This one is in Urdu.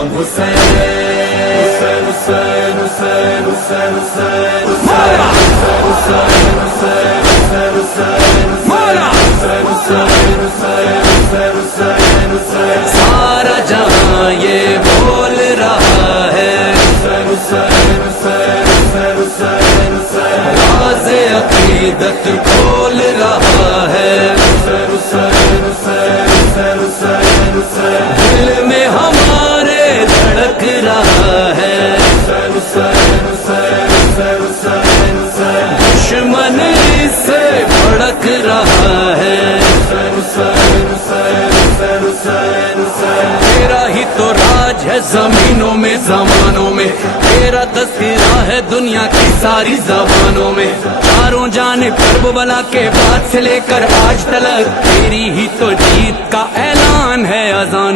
امام حسین حسین حسین حسین حسین حسین حسین سارا جہاں یہ بول رہا ہے راز عقیدت کھول رہا ہے دل میں ہمارے دھڑک رہا ہے دشمن اس سے بھڑک رہا ہے تیرا ہی تو راج ہے زمینوں میں زمانوں میں تیرا تذکرہ ہے دنیا کی ساری زبانوں میں چاروں جانب کربلا کے بعد سے لے کر آج تلک تیری ہی تو جیت کا اعلان ہے اذان